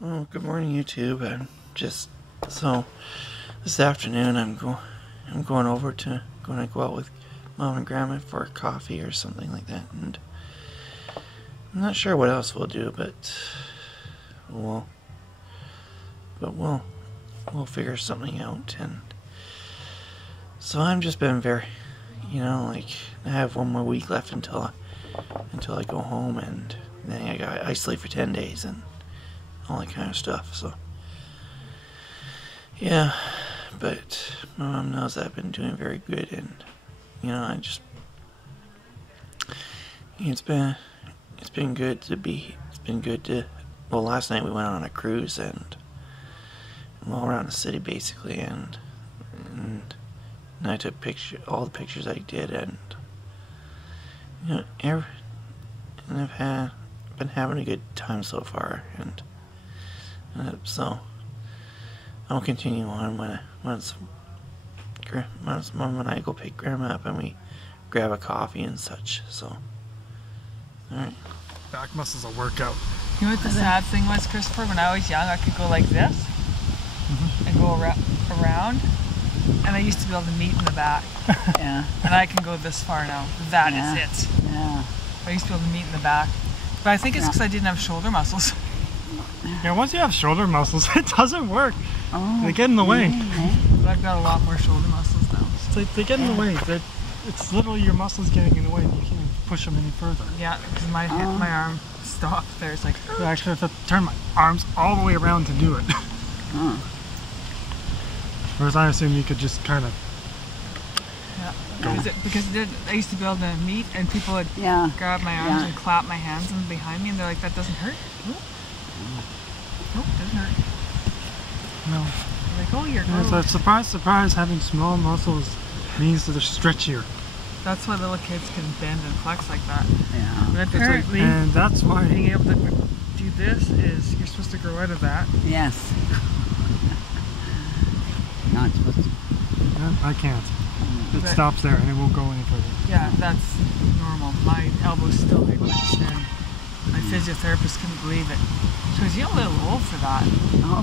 Oh, good morning, YouTube. So this afternoon I'm going over to go out with Mom and Grandma for coffee or something like that, and I'm not sure what else we'll do, but we'll figure something out. And so I've just been very, like, I have one more week left until I go home, and then I got isolate for 10 days and all that kind of stuff. So yeah, but my mom knows I've been doing very good, and it's been good to well, last night we went on a cruise and all around the city basically, and I took all the pictures I did, and I've been having a good time so far, and so I'll continue on when Mom and I go pick Grandma up and we grab a coffee and such. So, alright. Back muscles a workout. You know what the sad thing was, Christopher? When I was young, I could go like this and go around, and I used to be able to meet in the back. Yeah. And I can go this far now. That is it. Yeah. I used to be able to meet in the back. But I think it's because I didn't have shoulder muscles. Yeah, once you have shoulder muscles, it doesn't work. Oh, they get in the way. But I've got a lot more shoulder muscles now. It's like they get in the way. It's literally your muscles getting in the way, and you can't push them any further. Yeah, because my arm stopped there. It's like... Yeah, actually, I have to turn my arms all the way around to do it. Whereas I assume you could just kind of... Yeah, because I used to be able to meet, and people would grab my arms and clap my hands behind me, and they're like, that doesn't hurt? Nope. Nope, doesn't hurt. No. They're like, oh, you're good. So surprise, having small muscles means that they're stretchier. That's why little kids can bend and flex like that. Yeah. But apparently, and that's why being able to do this is, you're supposed to grow out of that. Yes. Not supposed to. Yeah, I can't. It stops there and it won't go any further. Yeah, that's normal. My elbow's still hyperextended, and my physiotherapist couldn't believe it. She goes, you're a little old for that. Oh.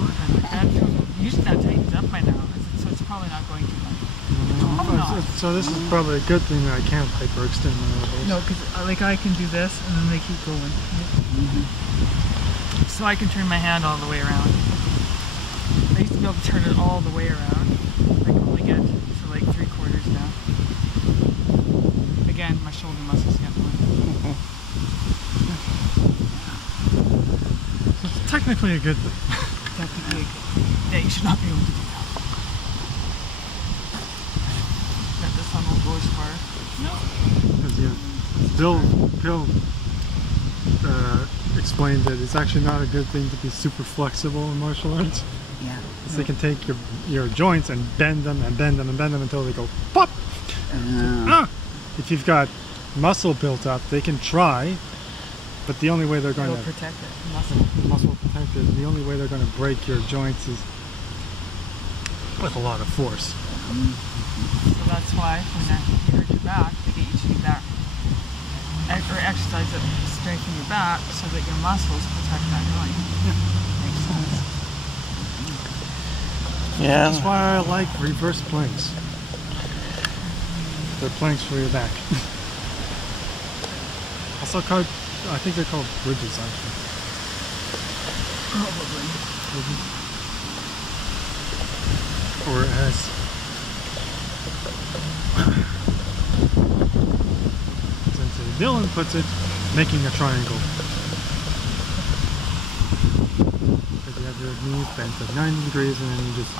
Usually that tightens up by now, so it's probably not going to. So this is probably a good thing that I can't hyperextend my elbows. No, because like I can do this and then they keep going. So I can turn my hand all the way around. I used to be able to turn it all the way around. I can only get to like 3/4 now. Again, my shoulder muscles get in the way. So it's technically a good thing. Technically a good thing. Yeah, you should not be able to do that. That the sun will go as far. No. Because Bill explained that it's actually not a good thing to be super flexible in martial arts. Yeah. Because they can take your joints and bend them and bend them and bend them until they go pop. If you've got muscle built up, they can try, but the only way they're going to protect it. Muscle protect it. The only way they're going to break your joints is with a lot of force. So that's why when you hurt your back, they get you to do that or exercise that strengthen your back so that your muscles protect that joint. Makes sense. Yeah. That's why I like reverse planks. They're planks for your back. Also called, I think they're called bridges, actually. Probably. Or as Dylan puts it, making a triangle. Because you have your knees bent at 90 degrees and then you just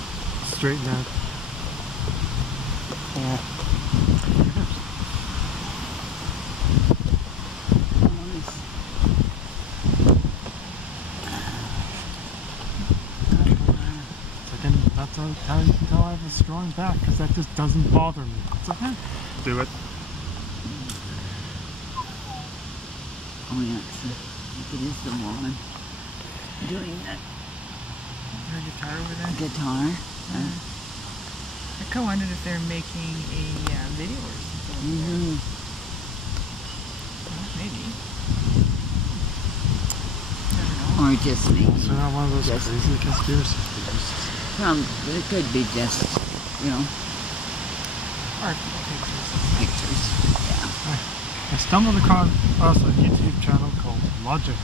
straighten out. Yeah. That's how you can tell I have a strong back, because that just doesn't bother me. It's okay. Do it. Oh yeah, so it is the woman doing that. Her guitar over there? Guitar. I kind of wondered if they're making a video or something. Well, maybe. Never know. Or just me. So not one of those Yes. crazy conspiracy theorists. It could be just, you know, Or pictures. pictures. Yeah. I stumbled across a YouTube channel called Logic.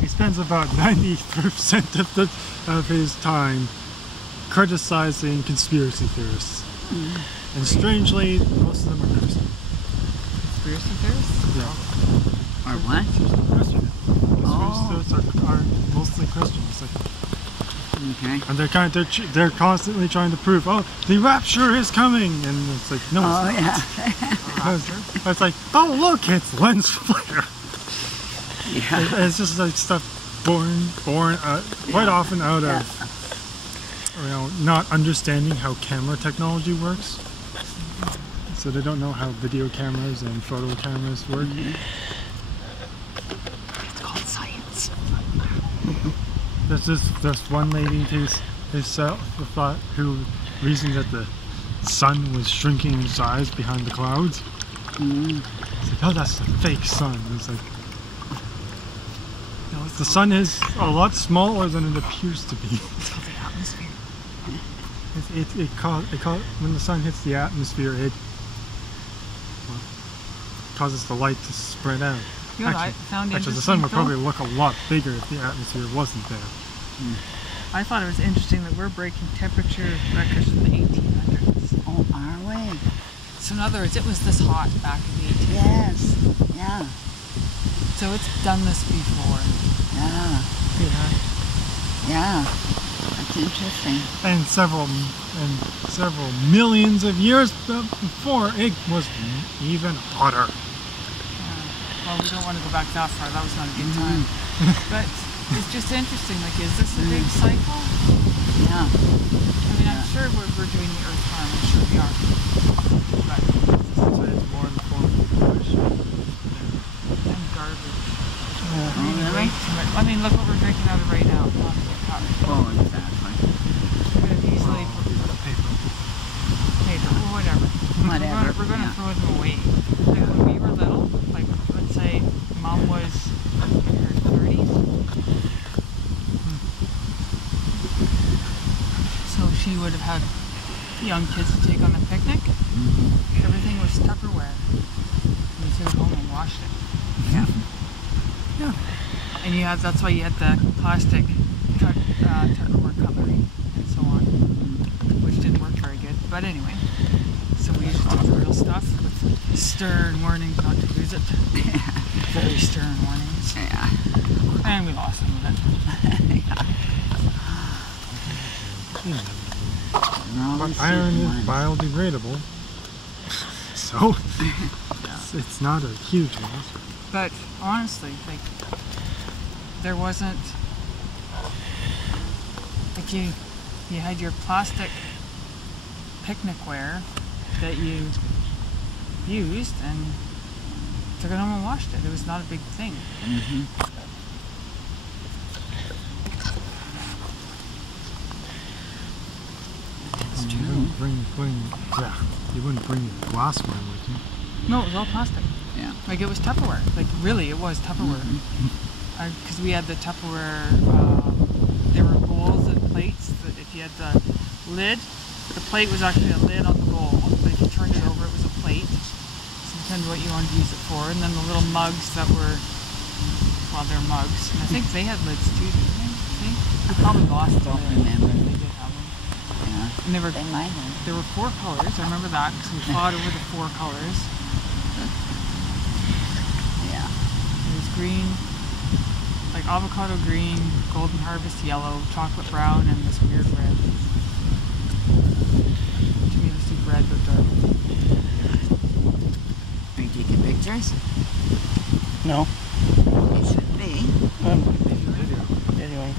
He spends about 90% of his time criticizing conspiracy theorists. And strangely, most of them are Christian. Conspiracy theorists? Yeah. Or what? Christian. Oh. Conspiracy theorists are mostly Christian. It's like, Okay. and they're constantly trying to prove, oh, the rapture is coming, and it's like, no, Oh, it's yeah. not. It's like, oh look, it's lens flare. Yeah. It's just like stuff born quite often out of not understanding how camera technology works. So they don't know how video cameras and photo cameras work. It's called science. There's one lady who reasoned that the sun was shrinking in size behind the clouds. It's like, oh, that's a fake sun. It's like, the sun is a lot smaller than it appears to be. It's called the atmosphere. When the sun hits the atmosphere, it causes the light to spread out. You know what I found Actually, the interesting, sun would Phil? probably look a lot bigger if the atmosphere wasn't there. I thought it was interesting that we're breaking temperature records from the 1800s. Oh, our way. So in other words, it was this hot back in the 1800s. Yes. Yeah. So it's done this before. Yeah. Yeah. That's interesting. And several millions of years before, it was even hotter. Well, we don't want to go back that far. That was not a good time. But it's just interesting. Like, is this a big cycle? Yeah. I mean, I'm sure we're doing the Earth harm. I'm sure we are. But It's more in the form of pollution. and garbage. Oh, Really? really? Too much. I mean, look what we're drinking out of right now. Plastic cup. Oh, exactly. We could have easily Paper. paper or whatever. Whatever. We're gonna Yeah. throw them away. Like when we were little, like let's say Mom was in her 30s, so she would have had young kids to take on a picnic. Everything was Tupperware. And you took it home and washed it. Yeah. Yeah. And that's why you had the plastic Tupperware cutlery and so on, which didn't work very good. But anyway, so we used to take the real stuff with stern warnings not to use it. Very stern warnings. Yeah. And we lost some of it. But iron is biodegradable, so it's not a huge loss. But honestly, like, there wasn't, like you had your plastic picnicware that you used and took it home and washed it. It was not a big thing. It's You true. wouldn't bring your glassware with you. No, it was all plastic. Yeah. Like it was Tupperware. Like really, it was Tupperware. Because we had the Tupperware. There were bowls and plates. That if you had the lid, the plate was actually a lid on the bowl. But if you turned it over, it was a plate. So it depended what you wanted to use it for. And then the little mugs that were, well, they're mugs. And I think they had lids too, didn't they? I probably lost them. Don't remember. They did have them. Yeah. And They might have. there were 4 colors. I remember that because we fought over the 4 colors. Yeah. It was green, like avocado green, golden harvest yellow, chocolate brown, and this weird red. To me, this is red but dark. Are you taking pictures? No. You should be. Anyway.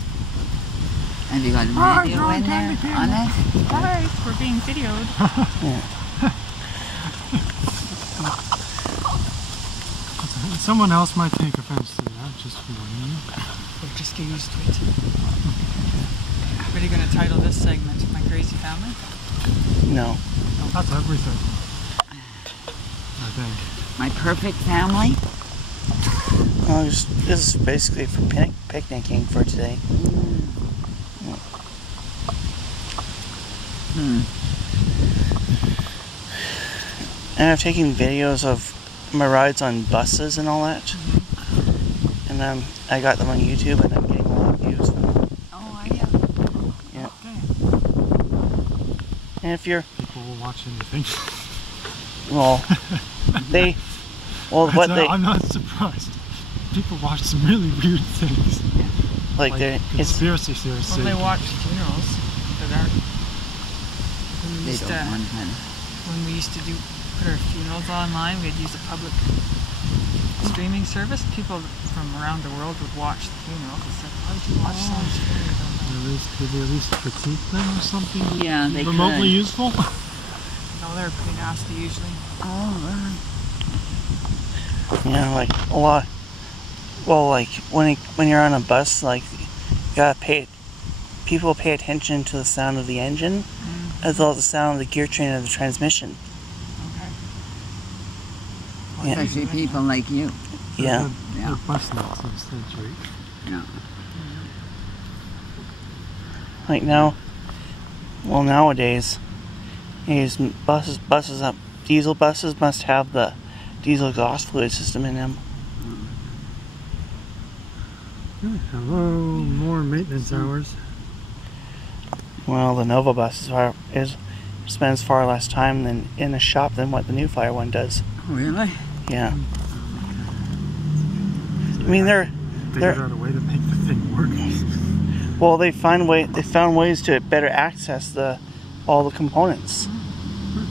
Have you got a video in there on it? Hi, we're being videoed. Someone else might take offense to that, just warning you. We'll just get used to it. What are you going to title this segment? My Crazy Family? No. That's everything. I think. My perfect family? Well, this is basically for picnicking for today. And I've taken videos of my rides on buses and all that. And I got them on YouTube and I'm getting a lot of views from them. Oh, I have. Yeah. Okay. And if you're... People will watch anything. Well, I'm not surprised. People watch some really weird things. like conspiracy theories. Well, they watch funerals that aren't. When we used to put our funerals online, we'd use a public streaming service. People from around the world would watch the funeral. It's like, why would you watch someone's funeral? Could they at least critique them or something? Yeah, they remotely could. useful? No, they're pretty nasty usually. Oh, Yeah, like a lot. Well, like when you're on a bus, like you gotta people pay attention to the sound of the engine, as well as the sound of the gear train of the transmission. Okay. Yeah. especially people like you. Yeah. They're bus nuts instead, right? No. Like nowadays, these diesel buses must have the diesel exhaust fluid system in them. Hello, more maintenance hours. Well, the Nova bus spends far less time than in a shop than what the New Flyer one does. Really? Yeah. I mean, they're figured out a way to make the thing work. well, they found ways to better access all the components.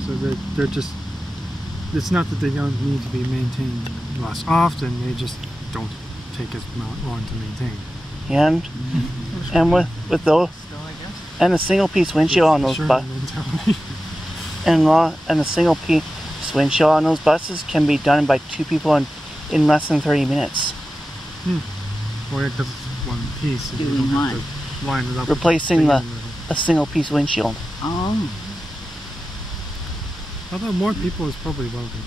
So they're just. It's not that they don't need to be maintained less often. They just don't take as long to maintain. And with those Still, I guess. and a single piece windshield on those buses. And a single piece windshield on those buses can be done by two people in less than 30 minutes. Well, yeah, because it's one piece. So you Doing don't have what? to line it up. Replacing with a single piece windshield. Oh. Although more people is probably welcome.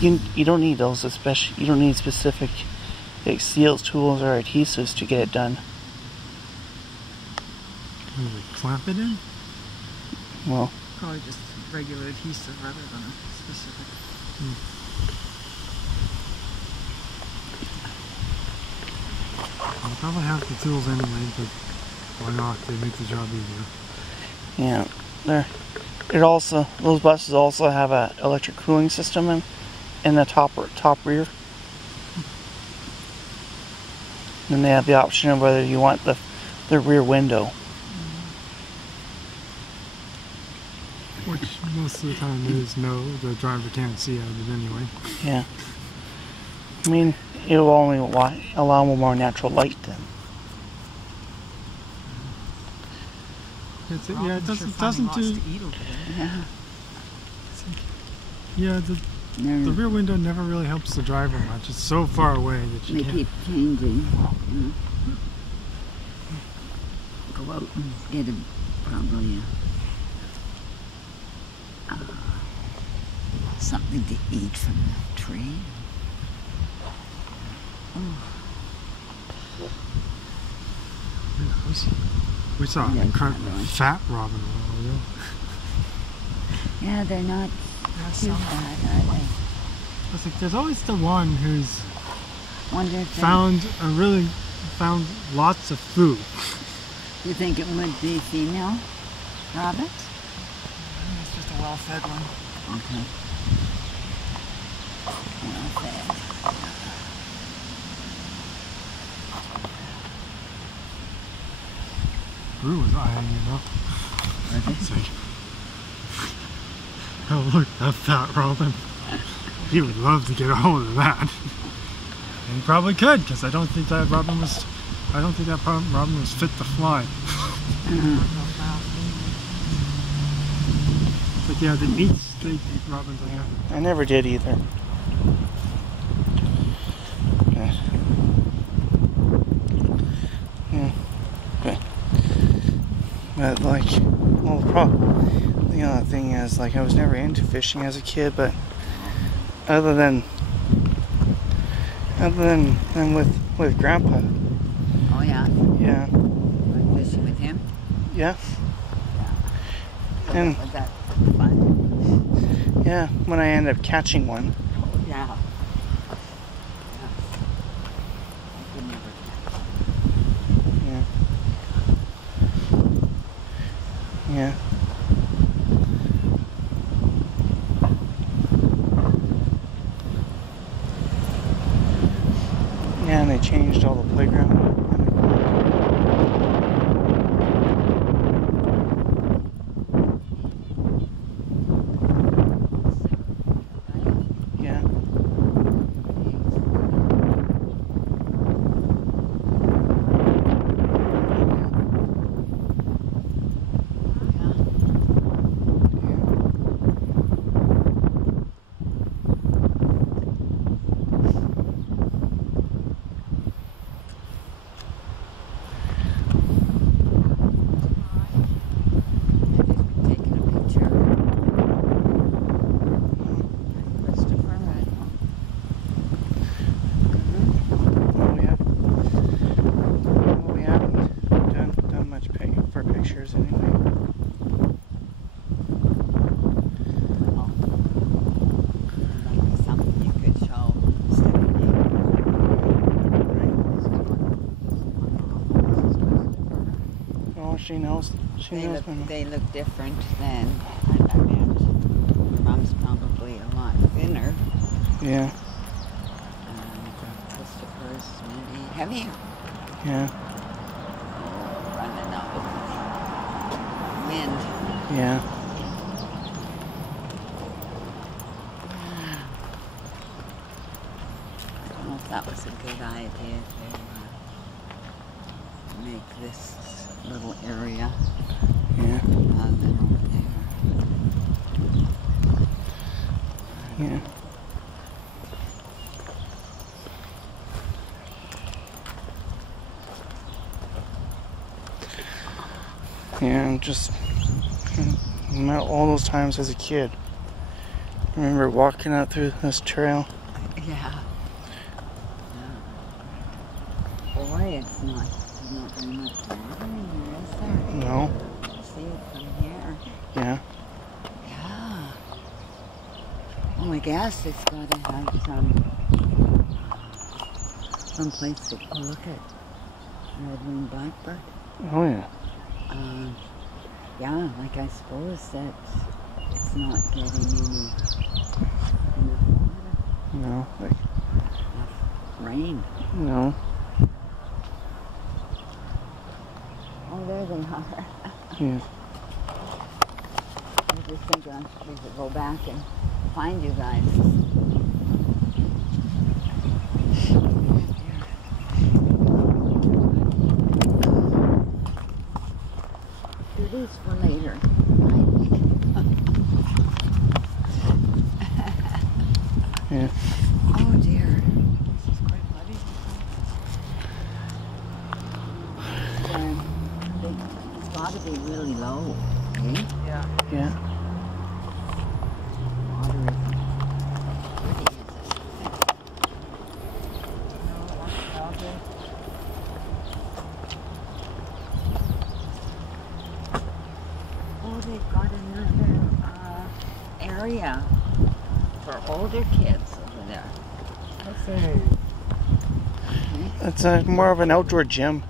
You don't need those, especially you don't need specific seals, tools, or adhesives to get it done. Really clamp it in? Well, Probably just regular adhesive rather than a specific. They probably have the tools anyway, but why not? They make the job easier. yeah, those buses also have a electric cooling system in the top rear. Then they have the option of whether you want the rear window. Which most of the time is no, the driver can't see out of it anyway. Yeah. I mean, it will only allow more natural light then. Yeah, it doesn't do. Yeah. Yeah, the rear window never really helps the driver much. It's so far away that you They can't. keep changing. Go out and get probably something to eat from the tree. We saw an Yeah, incredible really. fat robin a while ago. Yeah, they're not too some. bad, are they? I was like, there's always the one who's Wonder if found lots of food. you think it would be female rabbits? It's just a well-fed one. Okay. Well fed. Rue was eyeing it up. It's like, oh look, that fat robin. He would love to get a hold of that. And he probably could, because I don't think that robin was fit to fly. But yeah, they eat robins like that. I never did either. But like, well, the other thing is, like, I was never into fishing as a kid, but other than Other than with Grandpa. Oh yeah. Yeah. Went fishing with him. Yeah. So And- was that fun? Yeah. When I ended up catching one. Oh yeah. I could never catch. Yeah. Yeah. Yeah, and they changed all the playground. Yeah. Taking a picture. Christopher, We haven't done much for pictures anyway. might be something you could show Stephanie. Oh, she knows. She They knows. look, Mama. they look different than I meant. Your mom's probably a lot thinner. Yeah. And Christopher's maybe heavier. Yeah. Oh, running out of wind. Yeah. I don't know if that was a good idea to make this little area Yeah. rather than over there. Yeah. Yeah, I'm just all those times as a kid. I remember walking out through this trail. Yeah. Boy, it's not very much water in here, is there? No. See it from here. Yeah. Yeah. Oh, I guess it's got to have some place to look at red-winged blackbird. Oh yeah. Yeah, like I suppose that it's not getting any water, No. Like enough rain. no. Oh, there they are. Yeah. I was just thinking we could go back and find you guys. It is for later. Yeah. Oh dear. This is quite muddy. It's got to be really low. Eh? Yeah. Yeah. Water isn't pretty, is it? No, it wants to algae. Oh, they've got another area for older kids over there. Let's say It's more of an outdoor gym.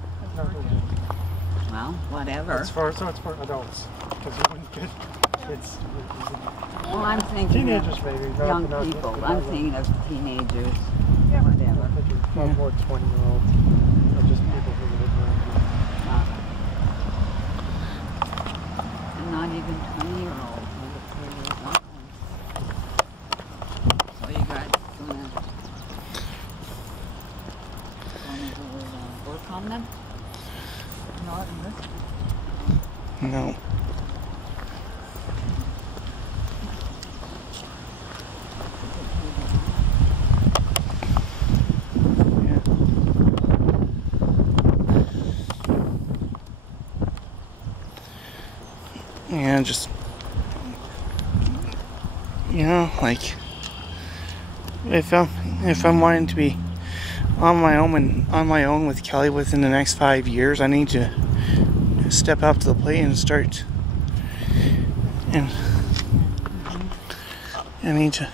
Well, whatever. it's for adults because you wouldn't get kids. Well, I'm thinking Teenagers of maybe. young not people. not- I'm thinking of teenagers. Yeah, whatever. I'm thinking not more 20-year-olds or just people who live around here. And not even 20-year-olds. So you guys gonna go work on them? Not in this. No. Yeah, just like if I'm wanting to be on my own with Kelly within the next 5 years. I need to step up to the plate and start. And I need to.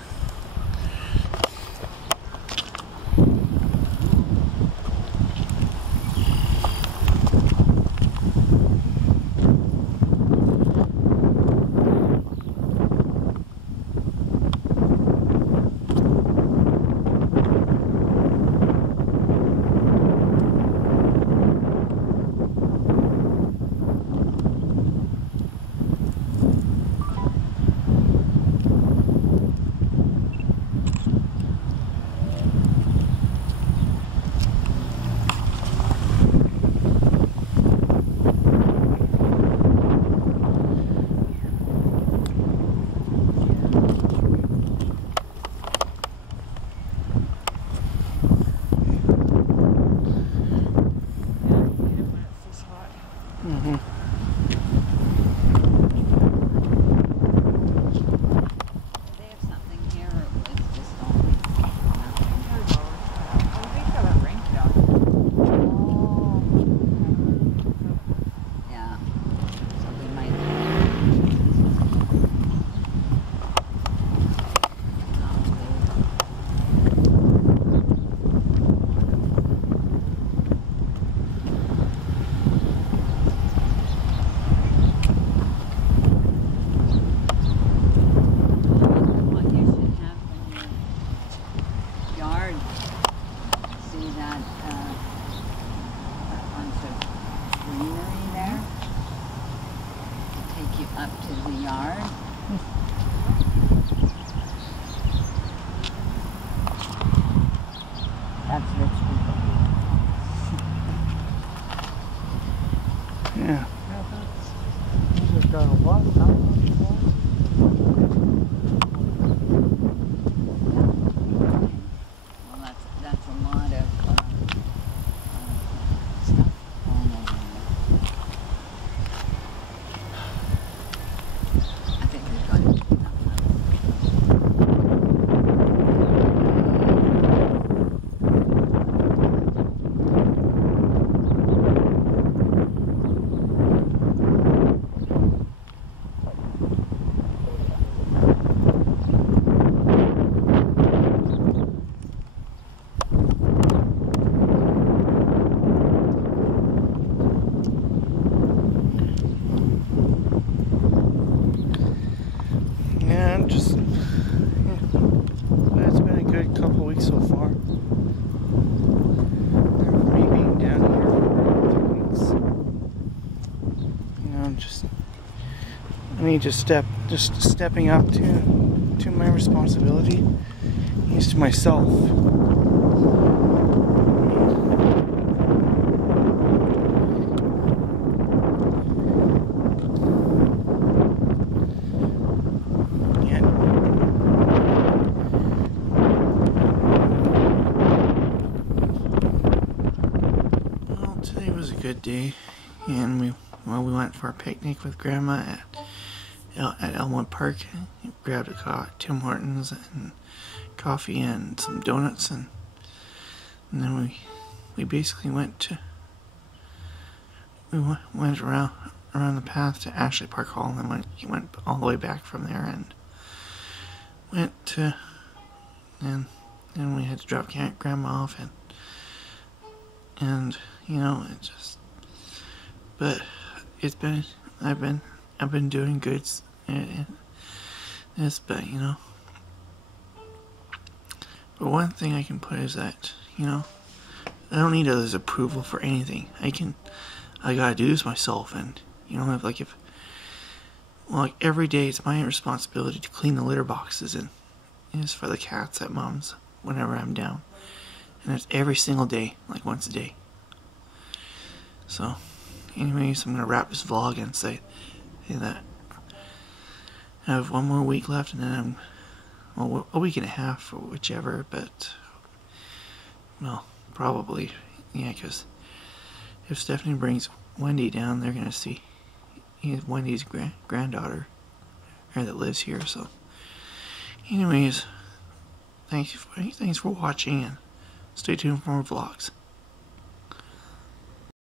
Yeah. We've got a lot of Well, that's a lot of stuff going on there. I think we've got enough. It's been a good couple weeks so far. For me being down here for 3 weeks. You know, stepping up to my responsibility, is to myself. Today was a good day, and we went for a picnic with Grandma at Elmwood Park. We grabbed a Tim Hortons and coffee and some donuts, and then we basically went around the path to Ashley Park Hall, and then went all the way back from there, and and we had to drop Grandma off, and you know, but I've been doing good. But you know, but one thing I can put is that, you know, I don't need others' approval for anything. I gotta do this myself, and you know, if every day it's my responsibility to clean the litter boxes, and it's for the cats at Mom's whenever I'm down, and it's every single day, like once a day. So, anyways, I'm gonna wrap this vlog and say that I have one more week left, and then a week and a half, or whichever. But well, probably, yeah, because if Stephanie brings Wendy down, they're gonna see Wendy's granddaughter, or that lives here. So, anyways, thanks for watching, and Stay tuned for more vlogs.